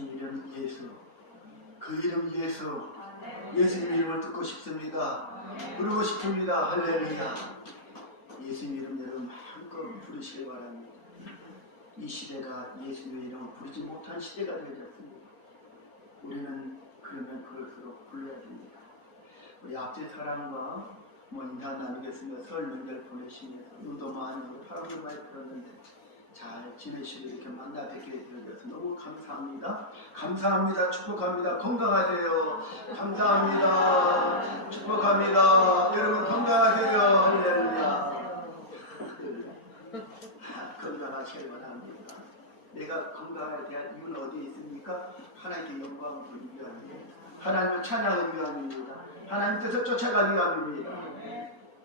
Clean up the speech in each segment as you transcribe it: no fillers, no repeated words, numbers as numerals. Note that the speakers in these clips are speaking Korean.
주신 이름 예수, 그 이름 예수, 예수님 이름을 듣고 싶습니다. 부르고 싶습니다. 할렐루야. 예수님 이름 여러분 한껏 부르시기 바랍니다. 이 시대가 예수님의 이름을 부르지 못한 시대가 되어졌습니다. 우리는 그러면 그럴수록 불러야 됩니다. 우리 앞뒤 사랑과 인사 나누겠습니다. 설 명절 보내시면서 눈도 많이 오고 바람도 많이 불었는데 잘 지내시고 이렇게 만나 뵙게 되어서 너무 감사합니다. 감사합니다. 축복합니다. 건강하세요. 감사합니다. 축복합니다. 여러분 건강하세요. 할렐루야. 건강하시길 바랍니다. 내가 건강에 대한 이유는 어디에 있습니까? 하나님께 영광을 돌리기 위함이에요. 하나님을 찬양하기 위함입니다. 하나님 뜻을 쫓아가기 위함입니다.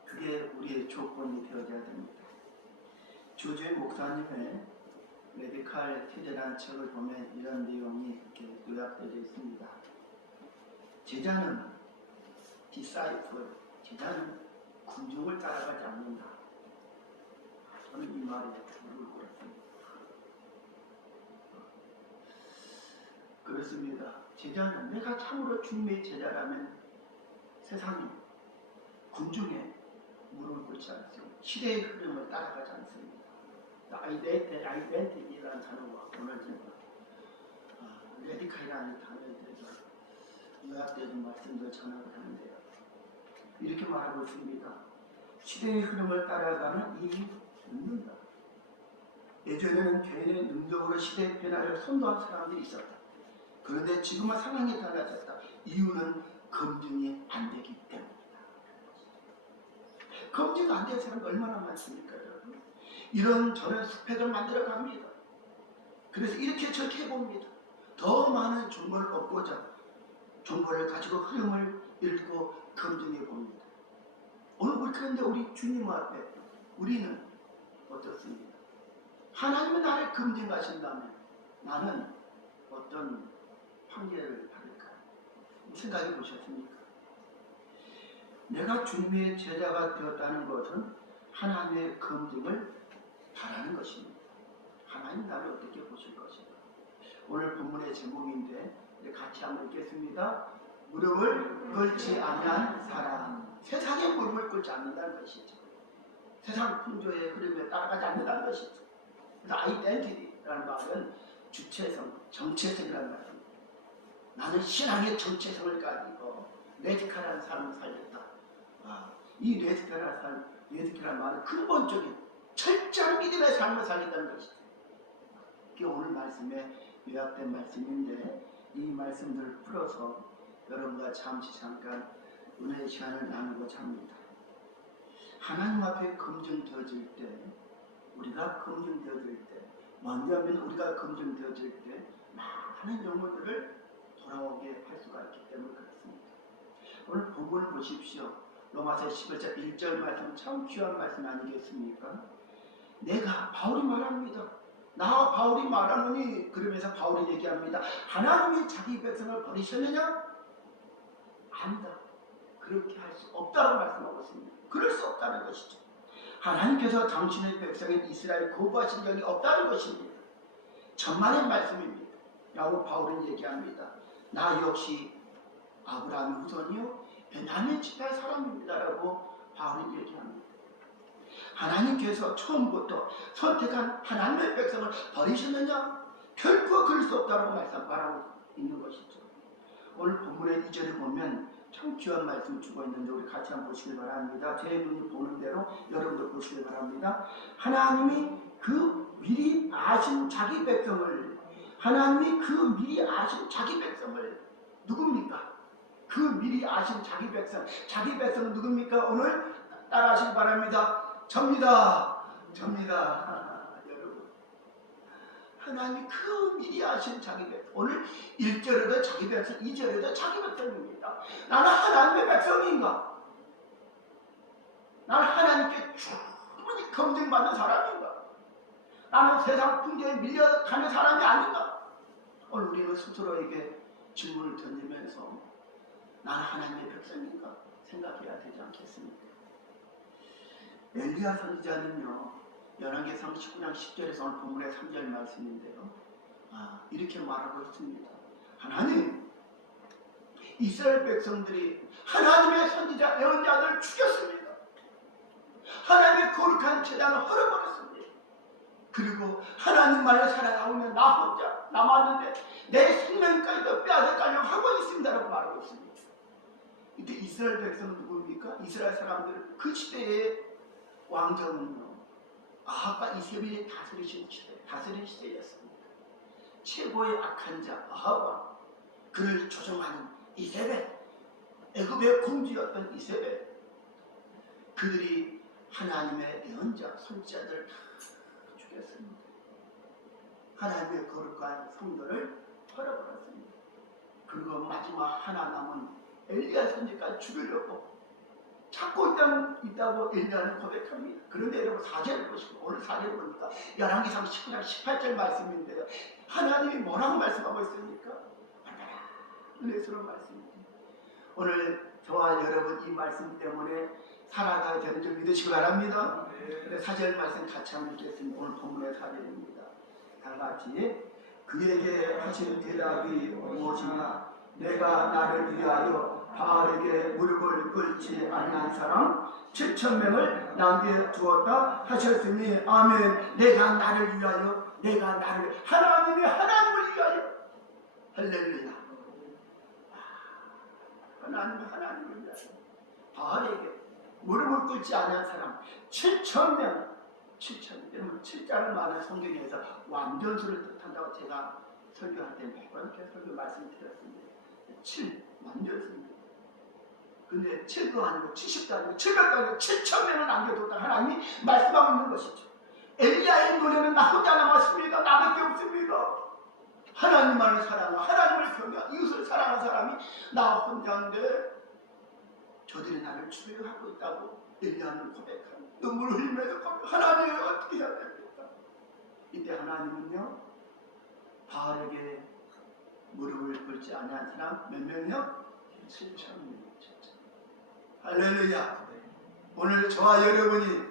그게 우리의 조건이 되어져야 됩니다. 조주의 목사님의 메디칼 티제라는 책을 보면 이런 내용이 이렇게 요약되어 있습니다. 제자는 disciple, 제자는 군중을 따라가지 않는다. 저는 이 말에 무릎을 꿇었습니다. 그렇습니다. 제자는 내가 참으로 주님의 제자라면 세상에 군중에 무릎을 꿇지 않습니다. 시대의 흐름을 따라가지 않습니다. 아이덴티티라는 단어와 오늘 제가 레디카이라는 단어에 대해서 요약되는 말씀을 전하고 하는데요. 이렇게 말하고 있습니다. 시대의 흐름을 따라가는 이익이 없는다. 예전에는 개인의 능력으로 시대의 변화를 선도한 사람들이 있었다. 그런데 지금은 상황이 달라졌다. 이유는 검증이 안 되기 때문이다. 검증 안 된 사람 얼마나 많습니까, 여러분? 이런 저런 스펙을 만들어 갑니다. 그래서 이렇게 저렇게 해봅니다. 더 많은 정보를 얻고자 정보를 가지고 흐름을 읽고 검증해 봅니다. 오늘 그런데 우리 주님 앞에 우리는 어떻습니까? 하나님은 나를 검증하신다면 나는 어떤 판결을 받을까? 생각해 보셨습니까? 내가 주님의 제자가 되었다는 것은 하나님의 검증을 바라는 것입니다. 하나님 나를 어떻게 보실 것인가? 오늘 본문의 제목인데 같이 한번 읽겠습니다. 무릎을 꿇지 않는 사람. 세상의 무릎을 꿇지 않는다는 것이죠. 세상 풍조의 흐름에 따라가지 않는다는 것이죠. 그래서 아이덴티티라는 말은 주체성, 정체성이라는 말입니다. 나는 신앙의 정체성을 가지고 레디카라는 삶을 살렸다. 이 레디카라는 말은 근본적인 철저한 믿음의 삶을 살겠다는 것이죠. 그게 오늘 말씀에 요약된 말씀인데 이 말씀들을 풀어서 여러분과 잠깐 은혜의 시간을 나누고자 합니다. 하나님 앞에 검증되어질 때, 우리가 검증되어질 때, 먼저 하면 우리가 검증되어질 때 많은 영혼들을 돌아오게 할 수가 있기 때문에 그렇습니다. 오늘 본문을 보십시오. 로마서 11장 1절 말씀 참 귀한 말씀 아니겠습니까? 내가 바울이 말합니다. 나 바울이 말하노니 그러면서 바울이 얘기합니다. 하나님이 자기 백성을 버리셨느냐? 아니다. 그렇게 할 수 없다고 말씀하고 있습니다. 그럴 수 없다는 것이죠. 하나님께서 당신의 백성인 이스라엘 거부하신 적이 없다는 것입니다. 천만의 말씀입니다. 라고 바울은 얘기합니다. 나 역시 아브라함의 후손이요 베냐민 지파의 사람입니다. 라고 바울이 얘기합니다. 하나님께서 처음부터 선택한 하나님의 백성을 버리셨느냐? 결코 그럴 수 없다고 말하고 있는 것이죠. 오늘 본문의 2절에 보면 참 귀한 말씀을 주고 있는데 우리 같이 한번 보시길 바랍니다. 제 눈이 보는 대로 여러분도 보시길 바랍니다. 하나님이 그 미리 아신 자기 백성을 누굽니까? 그 미리 아신 자기 백성은 누굽니까? 오늘 따라하시기 바랍니다. 접니다. 여러분, 하나님이 그 미리 아신 자기 백성, 오늘 1절에도 자기 백성, 2절에도 자기 백성입니다. 나는 하나님의 백성인가? 나는 하나님께 충분히 검증받는 사람인가? 나는 세상 풍조에 밀려가는 사람이 아닌가? 오늘 우리는 스스로에게 질문을 던지면서 나는 하나님의 백성인가? 생각해야 되지 않겠습니까? 엘리야 선지자는요, 열왕기상 19장 10절에서 오늘 본문의 3절 말씀인데요, 이렇게 말하고 있습니다. 하나님, 이스라엘 백성들이 하나님의 선지자 예언자들을 죽였습니다. 하나님의 거룩한 제단을 헐어버렸습니다. 그리고 하나님 말을 살아가오면 나 혼자 남았는데 내 생명까지도 빼앗아가려고 하고 있습니다라고 말하고 있습니다. 이때 이스라엘 백성은 누굽니까? 이스라엘 사람들 그 시대의 왕정은요, 아합과 이세벨이 다스린 시대였습니다. 최고의 악한 자 아합과 그를 조종하는 이세벨, 애굽의 공주였던 이세벨, 그들이 하나님의 예언자, 선지자들을 다 죽였습니다. 하나님의 거룩한 성도를 헐어버렸습니다. 그리고 마지막 하나 남은 엘리야 선지까지 죽이려고 찾고 있다고 엘리야는 고백합니다. 그런데 여러분 4절을 보시고, 오늘 4절을 보니까 열왕기상 19장 18절 말씀인데요, 하나님이 뭐라고 말씀하고 있습니까? 얼마나 은혜스러운 말씀입니다. 오늘 저와 여러분 이 말씀 때문에 살아가야 되는 줄 믿으시기 바랍니다. 4절 말씀 같이 한번 읽겠습니다. 오늘 본문의 4절입니다. 다 같이. 그에게 하신 대답이 무엇이냐? 내가 나를 위하여 바알에게 무릎을 꿇지 아니한 사람 7,000명을 남겨두었다 하셨으니, 아멘. 내가 나를 위하여, 하나님을 위하여, 할렐루야. 하나님을 위하여 바알에게 무릎을 꿇지 않은 사람 7,000명. 여러분 7자를 말하는 성경에서 완전수를 뜻한다고 제가 설교할 때 매번 설교 말씀드렸습니다. 7 완전수입니다. 근데 7도 아니고 70도 아니고 700도 아니고 7,000명을 남겨뒀다 하나님이 말씀하고 있는 것이죠. 엘리야의 노래는 나 혼자 남았습니다. 나밖에 없습니다. 하나님만을 사랑하고 하나님을 경외하고 이웃을 사랑하는 사람이 나 혼자인데 저들이 나를 추격하고 있다고 엘리야는 고백합니다. 눈물을 흘리면서 고백합니다. 하나님 어떻게 해야 됩니까? 이때 하나님은요, 바알에게 무릎을 꿇지 않은 사람 몇 명이요? 7,000명. 할렐루야. 오늘 저와 여러분이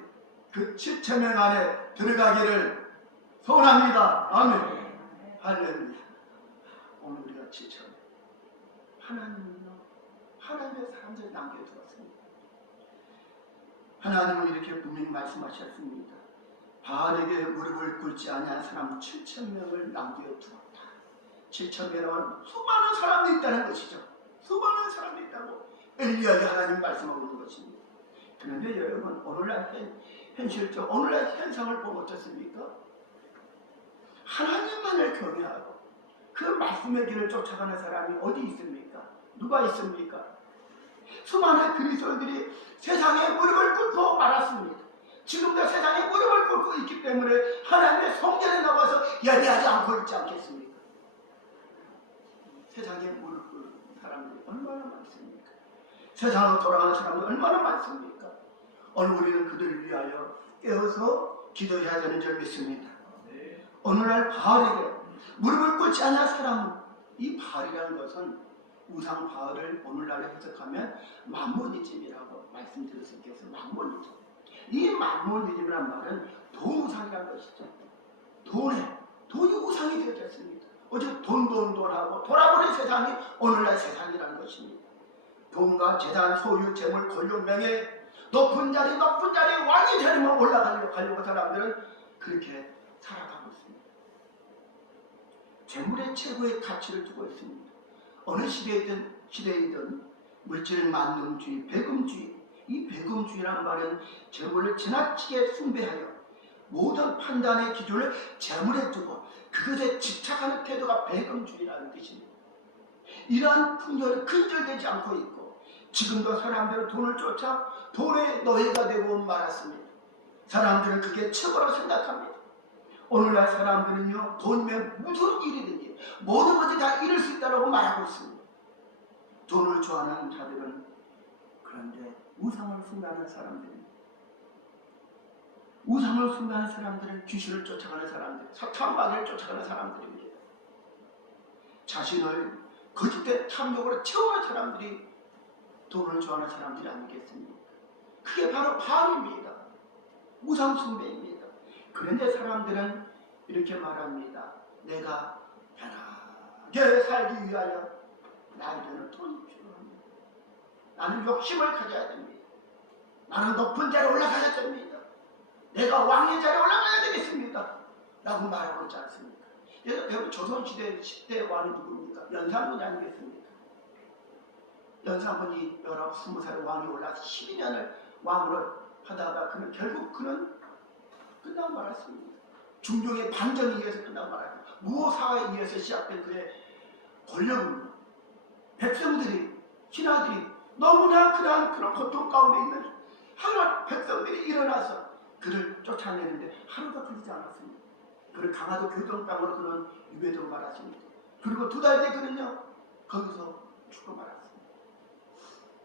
그 7,000명 안에 들어가기를 소원합니다. 아멘. 할렐루야. 오늘 우리가 7,000명. 하나님은요, 하나님의 사람들을 남겨두었습니다. 하나님은 이렇게 분명히 말씀하셨습니다. 바알에게 무릎을 꿇지 아니한 사람 7,000명을 남겨두었다. 7,000명은 수많은 사람이 있다는 것이죠. 수많은 사람이 있다고 엘리야가 하나님 말씀하고 있는 것입니다. 그런데 여러분, 오늘날 현실적 오늘날 현상을 보면 어떻습니까? 하나님만을 경외하고 그 말씀의 길을 쫓아가는 사람이 어디 있습니까? 누가 있습니까? 수많은 그리스도인들이 세상에 무릎을 꿇고 말았습니다. 지금도 세상에 무릎을 꿇고 있기 때문에 하나님의 성전에 나와서 예배하지 않고 있지 않겠습니까? 세상에 무릎 꿇는 사람들이 얼마나 많습니까? 세상으로 돌아가는 사람들이 얼마나 많습니까? 오늘 우리는 그들을 위하여 깨어서 기도해야 되는 줄 믿습니다. 오늘날 바알에게 무릎을 꿇지 않은 사람은, 이 바알이라는 것은 우상 바알을 오늘날에 해석하면 만몬이즘이라고 말씀드렸습니다. 만몬이즘. 이 만몬이즘이란 말은 도우상이라는 것이죠. 돈이 우상이 되었습니다. 어제 돈하고 돌아버린 세상이 오늘날 세상이라는 것입니다. 돈과 재산, 소유, 재물, 권력, 명예, 높은 자리 왕의 자리만 올라가려고 사람들은 그렇게 살아가고 있습니다. 재물의 최고의 가치를 두고 있습니다. 어느 시대이든 물질 만능주의, 배금주의, 이 배금주의라는 말은 재물을 지나치게 숭배하여 모든 판단의 기준을 재물에 두고 그것에 집착하는 태도가 배금주의라는 뜻입니다. 이러한 풍조는 근절되지 않고 있고, 지금도 사람들은 돈을 쫓아 돈의 노예가 되고 말았습니다. 사람들은 그게 최고로 생각합니다. 오늘날 사람들은요, 돈이면 무슨 일이든지 모든 것이 다 이룰 수 있다고 말하고 있습니다. 돈을 좋아하는 자들은, 그런데 우상을 숭배하는 사람들은 귀신을 쫓아가는 사람들, 사탄마귀를 쫓아가는 사람들입니다. 자신을 거짓된 탐욕으로 채우는 사람들이 돈을 좋아하는 사람들이 아니겠습니까? 그게 바로 바알입니다. 우상 숭배입니다. 그런데 사람들은 이렇게 말합니다. 내가 함께 살기 위하여 나에게는 돈이 필요합니다. 나는 욕심을 가져야 됩니다. 나는 높은 자리에 올라가야 됩니다. 내가 왕의 자리에 올라가야 되겠습니다. 라고 말하고 있지 않습니까? 여러분 조선시대 10대 왕이 누굽니까? 연산군이 아니겠습니까? 연산군이 19, 20살에 왕이 올라서 12년을 왕으로 하다가 결국 그는 끝나고 말았습니다. 중종의 반정에 의해서 끝나고 말았습니다. 무호사에 의해서 시작된 그의 권력은 백성들이, 신하들이 너무나 그런 고통 가운데 있는 하루 백성들이 일어나서 그를 쫓아내는데 하루도 걸리지 않았습니다. 그를 강화도 교정당으로 그는 유배되고 말았습니다. 그리고 2달 뒤에 그는요 거기서 죽고 말았습니다.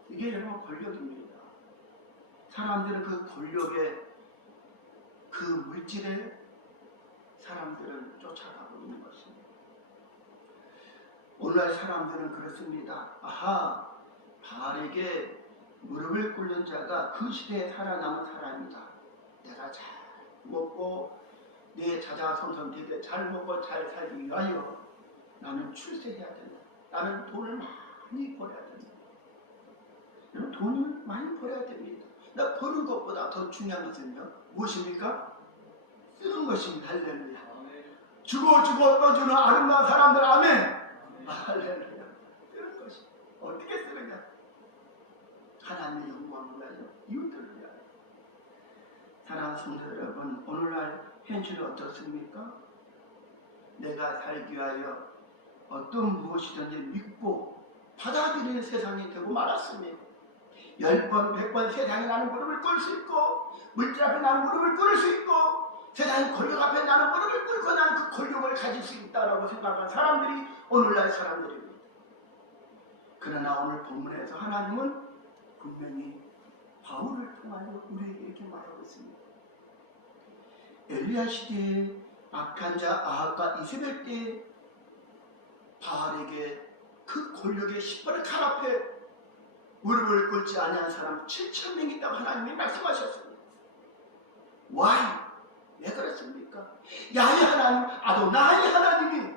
이게 여러분 권력입니다. 사람들은 그 권력의 그 물질에 사람들은 쫓아가고 있는 것입니다. 오늘날 사람들은 그렇습니다. 아하, 바알에게 무릎을 꿇는 자가 그 시대에 살아남은 사람이다. 내가 잘 먹고 내 자자손손 되게 잘 먹고 잘 살기 위하여 나는 출세해야 된다. 나는 돈을 많이 벌어야 된다. 나는 돈을 많이 벌어야 됩니다. 나 버는 것보다 더 중요한 것은요 무엇입니까? 쓰는 것입니다. 할렐루야. 주고 또 주는 아름다운 사람들 아멘. 할렐루야. 쓰는 것이 어떻게 쓰느냐? 하나님의 영광을 위하여, 이웃들을 위하여. 사랑하는 성도 여러분, 오늘날 현실은 어떻습니까? 내가 살기 위하여 어떤 무엇이든지 믿고 받아들이는 세상이 되고 말았습니다. 10번, 100번 세상에 나는 무릎을 꿇을 수 있고, 물질 앞에 나는 무릎을 꿇을 수 있고, 세상의 권력 앞에 나는 무릎을 꿇고 나는 그 권력을 가질 수 있다고 생각하는 사람들이 오늘날 사람들입니다. 그러나 오늘 본문에서 하나님은 분명히 바울을 통하여 우리에게 이렇게 말하고 있습니다. 엘리야 시대에 악한 자 아합과 이세벨 때 바알에게 그 권력의 10번의 칼 앞에 무릎을 꿇지 아니한 사람 7,000명이 있다고 하나님이 말씀하셨습니다. Why? 왜 그렇습니까? 야훼 하나님, 아도나이 하나님이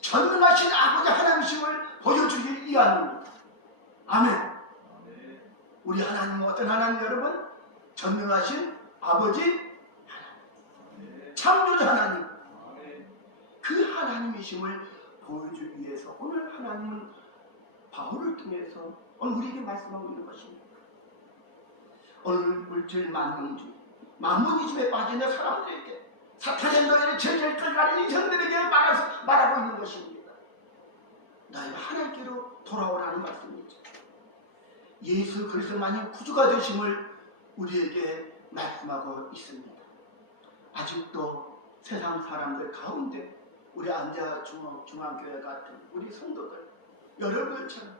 전능하신 아버지 하나님이심을 보여주길 위함입니다. 아멘. 우리 하나님은 어떤 하나님 여러분? 전능하신 아버지 하나님, 창조자 하나님. 그 하나님이심을 보여주기 위해서 오늘 하나님은 바울을 통해서 오늘 우리에게 말씀하고 있는 것입니다. 오늘 물질 만능주의, 만문이즘에 빠지는 사람들에게 사탄의 노예를 절절 끌어가는 인생들에게 말하고 있는 것입니다. 너희가 하나님께로 돌아오라는 말씀이죠. 예수 그리스도만이 구주가 되심을 우리에게 말씀하고 있습니다. 아직도 세상 사람들 가운데 우리 안자 중앙교회 같은 우리 성도들 여러분처럼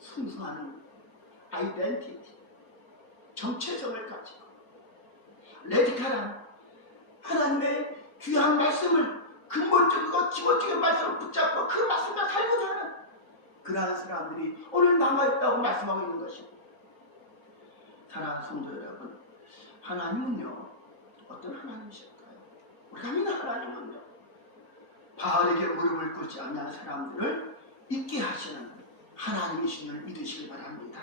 순수한 아이덴티티, 정체성을 가지고 레디칼한 하나님의 귀한 말씀을 근본적이고 지원적인 말씀을 붙잡고 그 말씀을 살고자 하는 그러한 사람들이 오늘 남아있다고 말씀하고 있는 것입니다. 사랑하는 성도 여러분, 하나님은요 어떤 하나님이실까요? 우리가 믿는 하나님은요 바알에게 무릎을 꿇지 않는 사람들을 있게 하시는 하나님이신 줄 믿으시기 바랍니다.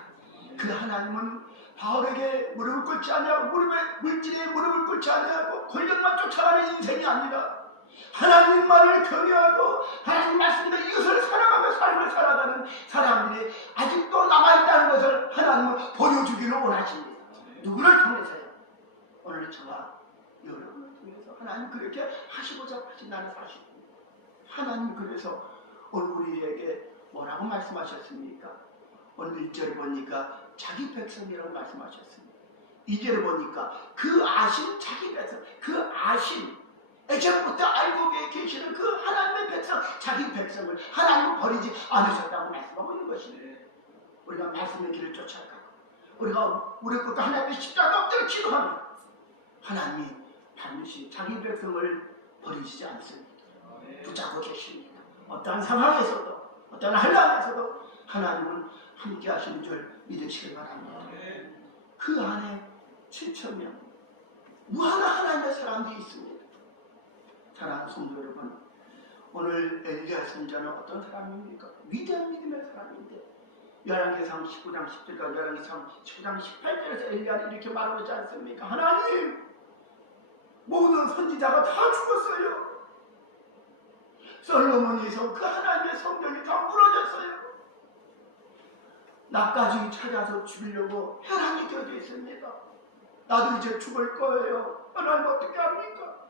그 하나님은 바울에게 무릎을 꿇지 않냐고 물질에 무릎을 꿇지 않냐고 권력만 쫓아가는 인생이 아니라 하나님만을 경외하고 하나님 말씀대로 이웃을 사랑하며 삶을 살아가는 사람들이 아직도 남아있다는 것을 하나님은 보여주기를 원하십니다. 누구를 통해서요? 오늘 저와 여러분을 통해서 하나님 그렇게 하시고자 하신다는 사실입니다. 하나님 그래서 오늘 우리에게 뭐라고 말씀하셨습니까? 오늘 1절에 보니까 자기 백성이라고 말씀하셨습니다. 2절에 보니까 그 아신 자기 백성, 그 아신 애전부터 알고 계시는 그 하나님의 백성, 자기 백성을 하나님은 버리지 않으셨다고 말씀하고 있는 것입니다. 우리가 말씀의 길을 쫓아가고 우리가 무릎 꿇고 하나님의 십자가 엎드려 기도하면 하나님이 반드시 자기 백성을 버리시지 않습니다. 붙잡고 계십니다. 어떠한 상황에서도 어떠한 한란에서도 하나님은 함께 하시는 줄 믿으시길 바랍니다. 그 안에 7,000명 무한한 하나님의 사람들이 있습니다. 사랑하는 성도 여러분, 오늘 엘리야 선자는 어떤 사람입니까? 위대한 믿음의 사람인데 열왕기상 19장 10절과 열왕기상 19장 18절에서 엘리야는 이렇게 말하지 않습니까? 하나님, 모든 선지자가 다 죽었어요. 솔로몬에서 그 하나님의 성전이 다 무너졌어요. 나까지 찾아서 죽이려고 혈안이 되어져 있습니다. 나도 이제 죽을 거예요. 하나님 어떻게 합니까?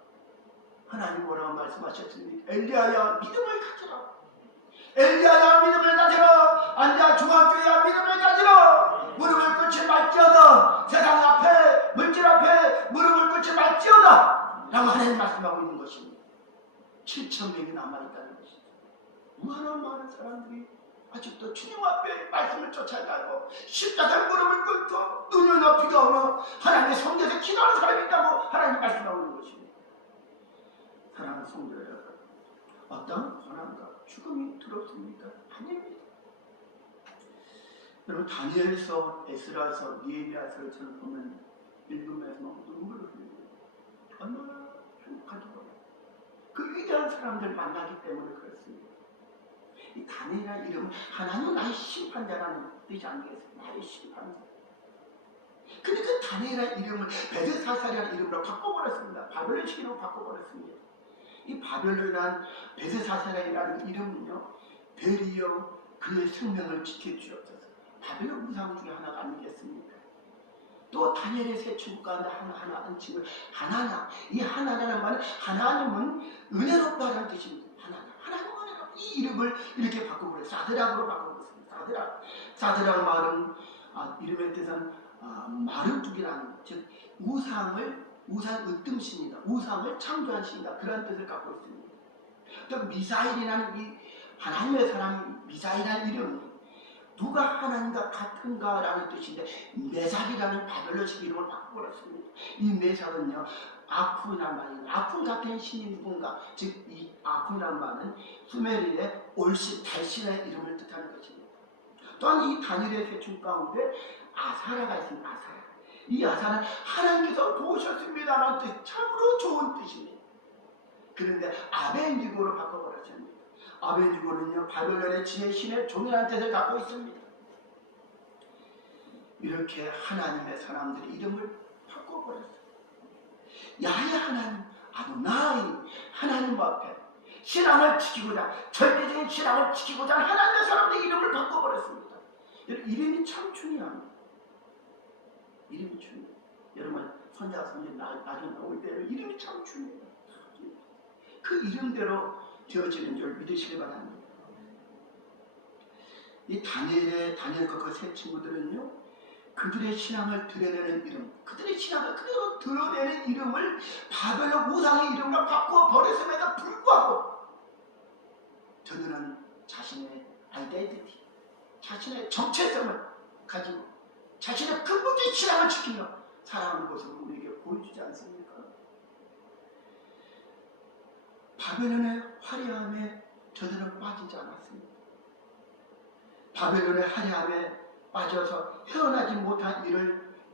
하나님 뭐라고 말씀하셨습니까? 엘리야야, 믿음을 가지라. 엘리야야, 믿음을 가지라. 앉아 중학교야, 믿음을 가지라. 무릎을 꿇지 말지어다. 세상 앞에, 물질 앞에 무릎을 꿇지 말지어다 라고 하나님 말씀하고 있는 것입니다. 7,000명이 남아있다는 것입니다. 얼마나 많은 사람들이 아직도 주님 앞에 말씀을 쫓아가고 십자가에 무릎을 꿇고 눈이 오나 비가 오나 하나님의 성전에서 기도하는 사람이 있다고 하나님 말씀하고 있는 것입니다. 사랑하는 성도 여러분, 어떤 고난과 죽음이 두렵습니까? 아닙니다. 여러분, 다니엘서, 에스라서, 니에미야서를 저는 보면 읽으면서 눈물을 흘립니다. 얼마나 행복하죠. 그 위대한 사람들 만나기 때문에 그렇습니다. 이 다니엘이라는 이름은 하나님 나의 심판자라는 뜻이 아니겠습니까? 나의 심판자. 근데 그 다니엘이라는 이름을 베드사살이라는 이름으로 바꿔버렸습니다. 바벨론식 이름으로 바꿔버렸습니다. 이 바벨론이라는 베드사살이라는 이름은요, 베리여 그의 생명을 지켜주옵소서. 바벨론 우상 중에 하나가 아니겠습니까? 또 다니엘의 세 친구 가운데 하나 한 친구 하나냐. 이 하나냐는 말은 하나님은 은혜롭다는 뜻입니다. 하나님 은혜롭다. 이 이름을 이렇게 바꿔버려요. 사드락으로 바꿔버렸습니다. 사드락 말은 이름의 뜻은 마른 뚝이라는, 즉 우상 으뜸신이다. 우상을 창조한 신이다. 그런 뜻을 갖고 있습니다. 또 미사일이라는 이 하나님의 사람 미사일이라는 이름은 누가 하나님과 같은가라는 뜻인데 메삭이라는 바벨론식 이름을 바꿔버렸습니다. 이 메삭은요, 아쿤이라는 말입니다. 아쿤 같은 신이 누군가, 즉 이 아쿤이라는 말은 수메르의 올신, 달신의 이름을 뜻하는 것입니다. 또한 이 다니엘의 세 친구 가운데 아사라가 있습니다. 아사라. 이 아사라는 하나님께서 도우셨습니다라는 뜻, 참으로 좋은 뜻입니다. 그런데 아벤디고로 바꿔버렸습니다. 아벤디고는요, 바벨론의 지혜 신의 종이라는 뜻을 갖고 있습니다. 이렇게 하나님의 사람들의 이름을 바꿔버렸어요. 야훼 하나님, 아도나이 하나님 앞에 신앙을 지키고자, 절대적인 신앙을 지키고자 하는 하나님의 사람들의 이름을 바꿔버렸습니다. 이름이 참 중요합니다. 이름이 중요해요. 여러분, 선자 나중에 나올 때 이름이 참 중요해요. 그 이름대로 되어지는 줄 믿으시기 바랍니다. 이 다니엘 그 세 친구들은요, 그들의 신앙을 드러내는 이름, 그들의 신앙을 그대로 드러내는 이름을 바벨론 우상의 이름으로 바꿔버렸음에도 불구하고 저들은 자신의 아이덴티티, 자신의 정체성을 가지고 자신의 근본적인 신앙을 지키며 살아가는 것을 우리에게 보여주지 않습니까? 바벨론의 화려함에 저들은 빠지지 않았습니다. 바벨론의 화려함에 빠져서 헤어나지 못한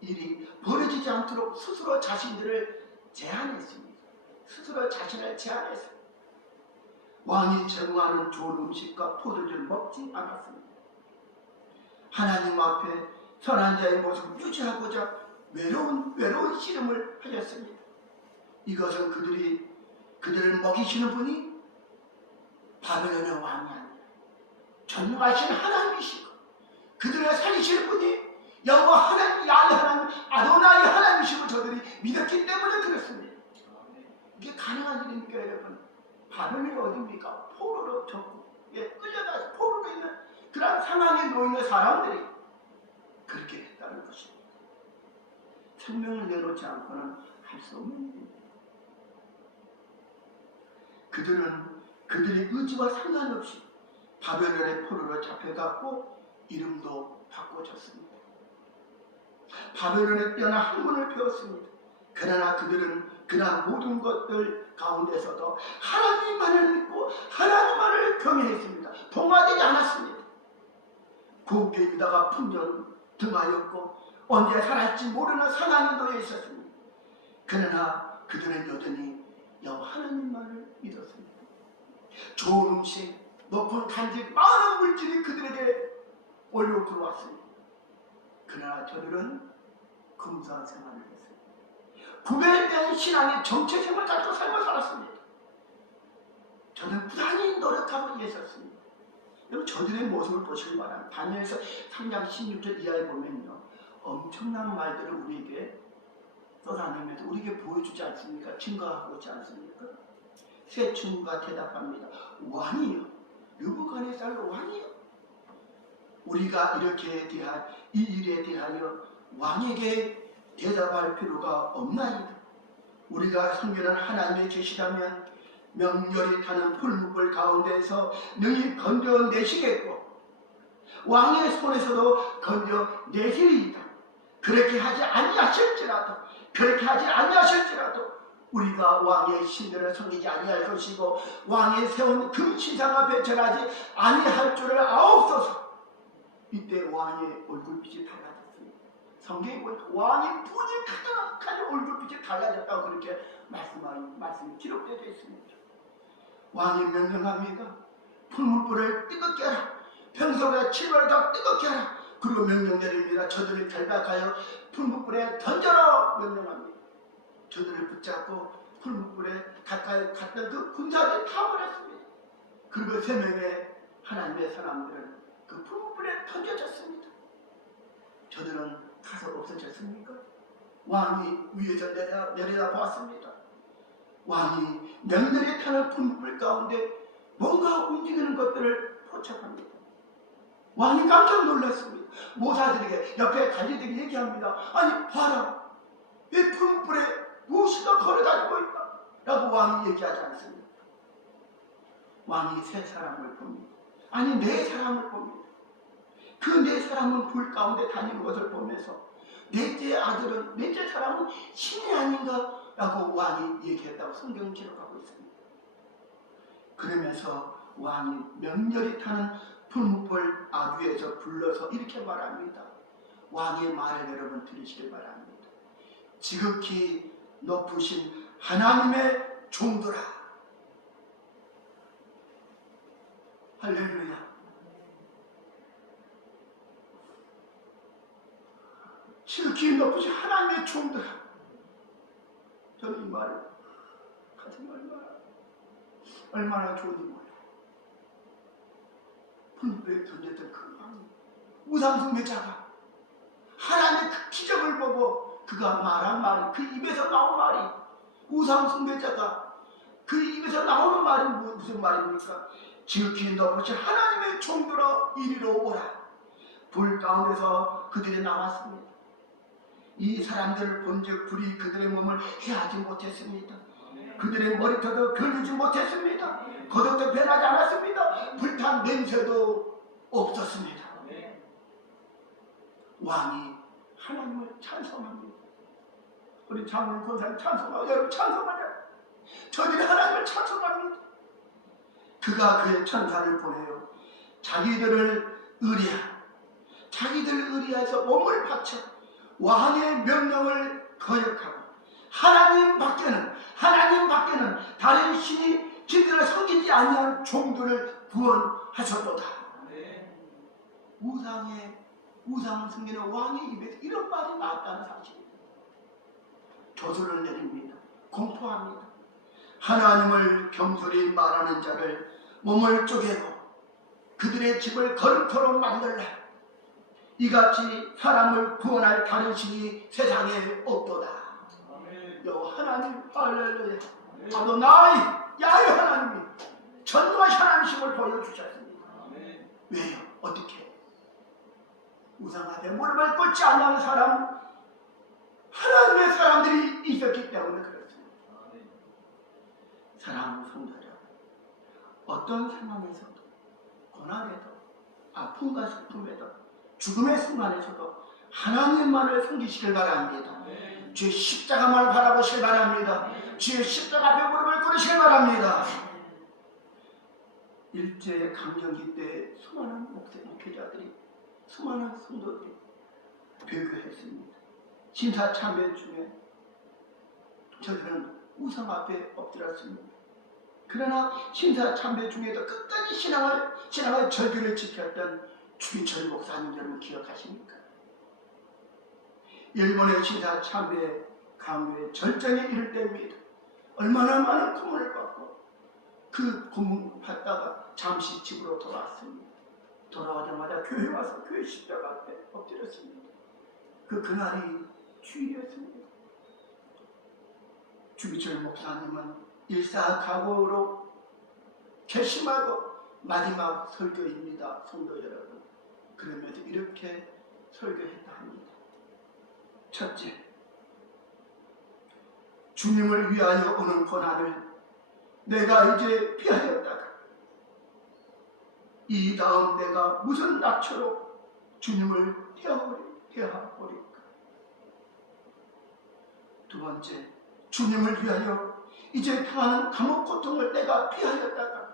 일이 벌어지지 않도록 스스로 자신들을 제한했습니다. 스스로 자신을 제한했습니다. 왕이 제공하는 좋은 음식과 포도주를 먹지 않았습니다. 하나님 앞에 선한 자의 모습을 유지하고자 외로운 씨름을 하였습니다. 이것은 그들을 먹이시는 분이 바벨론의 왕이 아니라 전능하신 하나님이시고 그들을 살리시는 분이 여호와 하나님, 야훼 하나님, 아도나이 하나님이시고 저들이 믿었기 때문에 그렇습니다. 이게 가능한 일입니까, 여러분? 바벨론이 어디입니까? 포로로 끌려가서 포로로 있는 그런 상황에 놓이는 사람들이 그렇게 했다는 것입니다. 생명을 내놓지 않고는 할 수 없는 일입니다. 그들은 그들의 의지와 상관없이 바벨론의 포로로 잡혀갔고 이름도 바꿔줬습니다. 바벨론에 뛰어난 학문을 배웠습니다. 그러나 그들은 그러한 모든 것들 가운데서도 하나님만을 믿고 하나님만을 경외했습니다. 동화되지 않았습니다. 곱게 유다가 풍전 등하였고 언제 살았지 모르는 상황에 놓여 있었습니다. 그러나 그들은 여전히 여호와 하나님만을 믿었습니다. 좋은 음식, 높은 간직, 많은 물질이 그들에게 올려 들어왔습니다. 그러나 저들은 금수한 생활을 했습니다. 구별된 신앙의 정체성을 가지고 삶을 살았습니다. 저는 부단히 노력하고 있었습니다. 여러분, 저들의 모습을 보시기 바랍니다. 다니엘서 3장 16절 이하에 보면요, 엄청난 말들을 우리에게 쏟아내면서 우리에게 보여주지 않습니까? 증거하고 있지 않습니까? 세 친구가 대답합니다. 왕이요, 느부갓네살 왕이요. 우리가 이렇게 대한 이 일에 대하여 왕에게 대답할 필요가 없나이다. 우리가 섬기는 하나님의 계시라면 명렬히 타는 풀무불 가운데에서 능히 건져내시겠고 왕의 손에서도 건져내시리이다. 그렇게 하지 아니하실지라도 우리가 왕의 신들을 섬기지 아니할 것이고 왕이 세운 금신상 앞에 절하지 아니할 줄을 아옵소서. 이때 왕의 얼굴빛이 달라졌습니다. 성경에 보니까 왕의 분이 가득하게 얼굴빛이 달라졌다고 그렇게 말씀이 기록되어 있습니다. 왕이 명령합니다. 풀무불을 뜨겁게 하라. 평소보다 7배 더 뜨겁게 하라. 그리고 명령 내립니다. 저들을 결박하여 풀무불에 던져라 명령합니다. 저들을 붙잡고 풀무불에 가까이 갔던 그 군사들이 타버렸습니다. 그리고 3명의 하나님의 사람들은 그 풀무불에 던져졌습니다. 저들은 가서 없어졌습니까? 왕이 위에서 내려다 보았습니다. 왕이 명렬히 타는 풀무불 가운데 뭔가 움직이는 것들을 포착합니다. 왕이 깜짝 놀랐습니다. 모사들에게 옆에 관리들이 얘기합니다. 아니 봐라, 이 풀무불에 무엇이가 걸어다니고 있다 라고 왕이 얘기하지 않습니다. 왕이 세 사람을 봅니다. 아니 4사람을 봅니다. 그 4사람은 불 가운데 다니는 것을 보면서 넷째 사람은 신이 아닌가 라고 왕이 얘기했다고 성경은 기록하고 있습니다. 그러면서 왕이 명렬히 타는 풀무불 아귀에서 불러서 이렇게 말합니다. 왕의 말을 여러분 들으시길 바랍니다. 지극히 높으신 하나님의 종들아. 할렐루야. 지극히 높으신 하나님의 종들아. 저는 이 말을 가슴 얼마나 좋은지 몰라요. 풀무불에 던졌던 그 왕이 우상숭배자가 하나님의 그 기적을 보고 그가 말한 말이, 그 입에서 나온 말이, 우상숭배자가 그 입에서 나오는 말이 무슨 말입니까? 지극히 높으신 하나님의 종들아 이리로 오라. 불 가운데서 그들이 나왔습니다. 이 사람들을 본즉 불이 그들의 몸을 해하지 못했습니다. 그들의 머리털도 걸리지 못했습니다. 겉옷도 변하지 않았습니다. 불탄 냄새도 없었습니다. 왕이 하나님을 찬송합니다. 우리 장로님 권사님 찬송하고 여러분 찬송하자. 저들이 하나님을 찬송합니다. 그가 그의 천사를 보내요. 자기들 의리해서 몸을 바쳐 왕의 명령을 거역하고 하나님 밖에는 다른 신이 진들을 섬기지 아니한 종들을 구원하셨도다. 우상을 섬기는 왕의 입에서 이런 말이 나왔다는 사실입니다. 조소를 내립니다. 공포합니다. 하나님을 경솔히 말하는 자를 몸을 쪼개고 그들의 집을 거름토록 만들라. 이같이 사람을 구원할 다른 신이 세상에 없도다. 여호와 하나님, 할렐루야. 아도나이, 야훼 하나님이 전능하신 하나님심을 보여주셨습니다. 왜요? 어떻게? 우상 앞에 무릎을 꿇지 않는 사람, 하나님의 사람들이 있었기 때문에 그렇습니다. 사랑하는 성도 여러분, 어떤 상황에서도, 고난에도, 아픔과 슬픔에도, 죽음의 순간에서도 하나님만을 섬기시길 바랍니다. 주의 십자가만 바라보시길 바랍니다. 주의 십자가 앞에 무릎을 꿇으시길 바랍니다. 일제 강점기 때 수많은 목회자들이, 수많은 성도들이 배교했습니다. 진사참배 중에 저들은 우상 앞에 엎드렸습니다. 그러나 신사 참배 중에도 끝까지 신앙을 절규를 지켰던 주기철 목사님 여러분 기억하십니까? 일본의 신사 참배 강요의 절정에 이를 때입니다. 얼마나 많은 고문을 받고 그 고문 받다가 잠시 집으로 돌아왔습니다. 돌아오자마자 교회 와서 교회 십자가 앞에 엎드렸습니다. 그날이 주일이었습니다. 주기철 목사님은 일사각오로 결심하고 마지막 설교입니다. 성도 여러분. 그러면서 이렇게 설교했다 합니다. 첫째, 주님을 위하여 오는 고난을 내가 이제 피하였다가 이 다음 내가 무슨 낙처로 주님을 대하버릴까? 두 번째, 주님을 위하여 이제 당하는 감옥 고통을 내가 피하였다가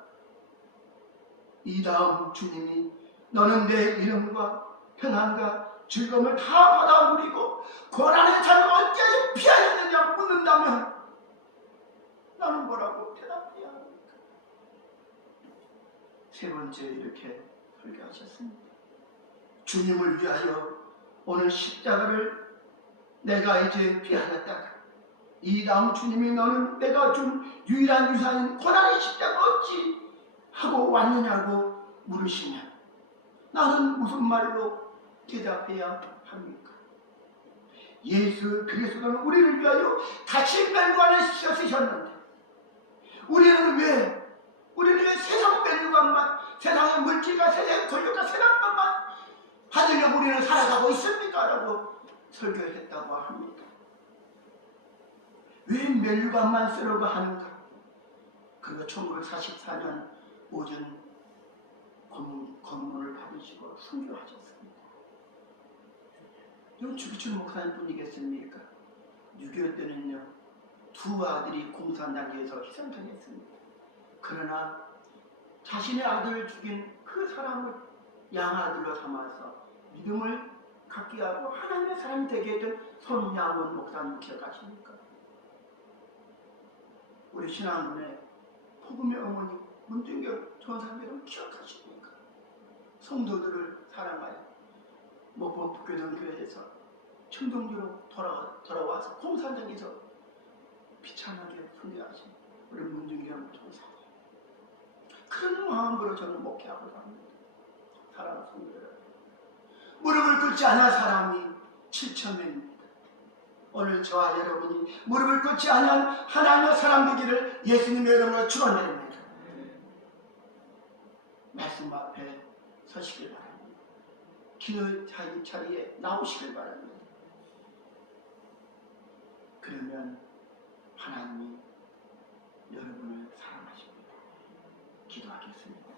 이 다음 주님이 너는 내 이름과 편안과 즐거움을 다 받아 누리고 고난의 삶을 어찌하여 피하였느냐 묻는다면 나는 뭐라고 대답해야 합니까? 세 번째 이렇게 설교하셨습니다. 주님을 위하여 오늘 십자가를 내가 이제 피하였다가 이 다음 주님이 너는 내가 준 유일한 유산인 고난의 십자가 어찌 하고 왔느냐고 물으시면 나는 무슨 말로 대답해야 합니까? 예수 그리스도는 우리를 위하여 다시 멸관을 쓰셨는데 우리는 왜 세상 멸관만 세상의 물질과 세상의 권력과 세상 것만 받으려 우리는 살아가고 있습니까? 라고 설교했다고 합니다. 왜 멸관만 쓰려고 하는가? 그리고 1944년 오전 검문을 받으시고 순교하셨습니다. 이건 주기철 목사님 뿐이겠습니까? 6.25 때는요, 두 아들이 공산당에서 희생당했습니다. 그러나 자신의 아들을 죽인 그 사람을 양아들로 삼아서 믿음을 갖게 하고 하나님의 사람이 되게 했던 손양원 목사님 기억하십니까? 우리 신앙문의 복음의 어머니 문준경 전사님을 기억하십니까? 성도들을 사랑하여 목포 북교동 교회에서 청동주로 돌아와서 공산당에서 비참하게 순교하신 우리 문준경 전사님. 그런 마음으로 저는 목회하고 갑니다. 사랑하는 성도 여러분, 무릎을 꿇지 않은 사람이 7,000명입니다. 오늘 저와 여러분이 무릎을 꿇지 않은 하나님의 사람 되기를 예수님의 이름으로 축원드립니다. 말씀 앞에 서시길 바랍니다. 기도 자리에 나오시길 바랍니다. 그러면 하나님이 여러분을 사랑하십니다. 기도하겠습니다.